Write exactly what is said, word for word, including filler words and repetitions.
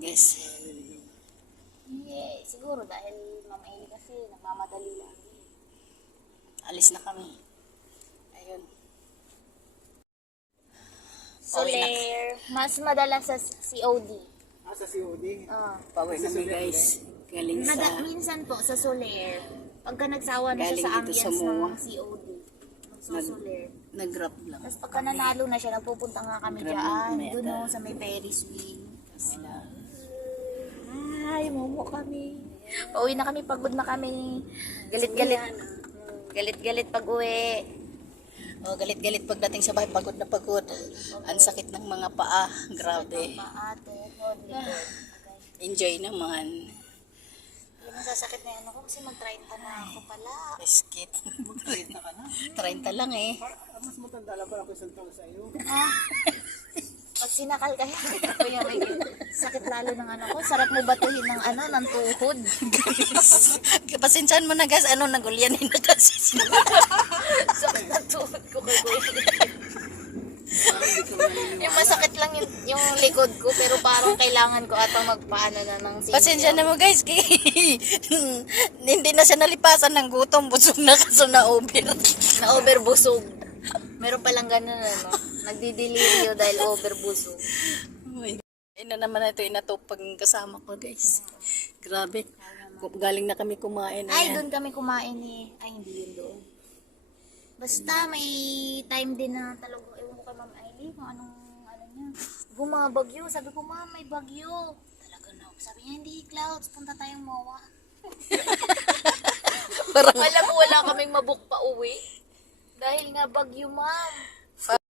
guys. Yeah, siguro dahil Ma'am Amy kasi nagmamadali lang. Alis na kami. Ayun. Soler, mas madalas sa C O D. Ah, sa C O D. Ah. Pauwi na kami guys. Galing sa... Mada, minsan po sa Soler, pagka nagsawa na siya Galing sa dito sa ambience M O A. ng C O D, magsusuler. Nag-grab lang. Tapos pagka nanalo na siya, nagpupunta nga kami Grab dyan, na yata. doon o, sa may Ferris wheel. Sila. Ay, momo kami. Pauwi na kami, pagod na kami. Galit-galit. Galit-galit pag uwi. Oh, galit-galit pagdating sa bahay. Pagod na pagod. Ang sakit ng mga paa. Grabe. Maate, hod, likod. Enjoy naman. Hindi masasakit na yan ako kasi mag-treinta na ako pala. Biscuit. Mag-trade na ka na. treinta lang eh. Ah, mas matanda lang pala ako isang taon sa iyo. Ah, pag sinakal kayo, kuya, may sakit lalo ng ano ko. Sarap mo batuhin ng ano, ng tuhod. Pasensyahan mo na guys. Ano, nagulyanin na kasi sila. Sakit ng tuhod ko kay kuya. Yung masakit lang yung, yung likod ko, pero parang kailangan ko atang magpaano na ng senior. Pasensya na mo guys. Hindi na siya nalipasan ng gutom. Busog na kaso na over. Na overbusog. Meron palang ganun ano. Nagdidelirio dahil overbusog. Oh my God. Ina naman na ito inatupag kasama ko guys. Grabe. Galing na kami kumain. Ay, Ayan. doon kami kumain eh. Ay, hindi yun doon. Basta may time din na talaga, ewan ko kay Ma'am Aileen kung anong, ano niya. Bumabagyo. Sabi ko, Ma'am, may bagyo. Talaga na. Sabi niya, hindi, clouds. Punta tayong M O A. Parang Alam mo, wala kaming mabook pa uwi. Dahil nga bagyo, Ma'am.